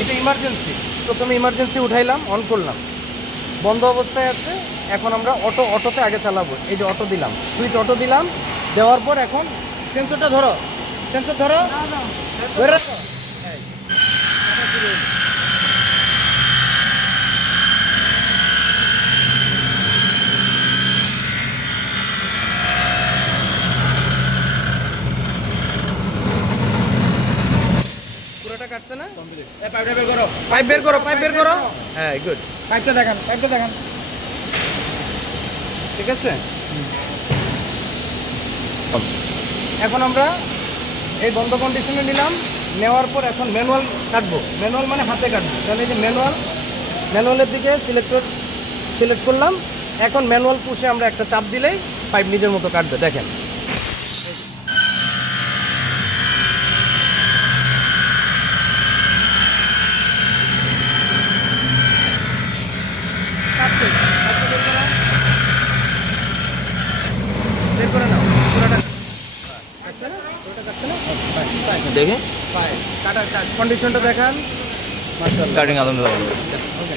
এটা ইমার্জেন্সি প্রথমে emergency উঠাইলাম on করলাম। বন্ধ অবস্থায় আছে এখন আমরা অটো অটোতে আগে চালাবো। এই যে অটো দিলাম সুইচ অটো দিলাম দেওয়ার পর এখন সেন্সরটা ধরো। সেন্সর ধরো। ধরে রাখো। কাটছে না? পাইপটা বের করো। পাইপ বের করো পাইপ বের করো। হ্যাঁ গুড পাইপটা দেখান পাইপটা দেখান। ঠিক আছে? এখন আমরা এই বন্ধ কন্ডিশনে নিলাম। নেওয়ার পর এখন ম্যানুয়াল কাটবো। ম্যানুয়াল মানে হাতে কাটবো। তাহলে এই যে ম্যানুয়াল ম্যানুয়ালের দিকে সিলেক্টর সিলেক্ট করলাম। এখন ম্যানুয়াল পুষে আমরা একটা চাপ দিলেই পাইপ নিজের মতো কাটবে। দেখেন কাটছে কাটছে বের করো। বের করে নাও। পুরোটা দেখে? কাটার কন্ডিশনটা দেখান। কাটিং ওকে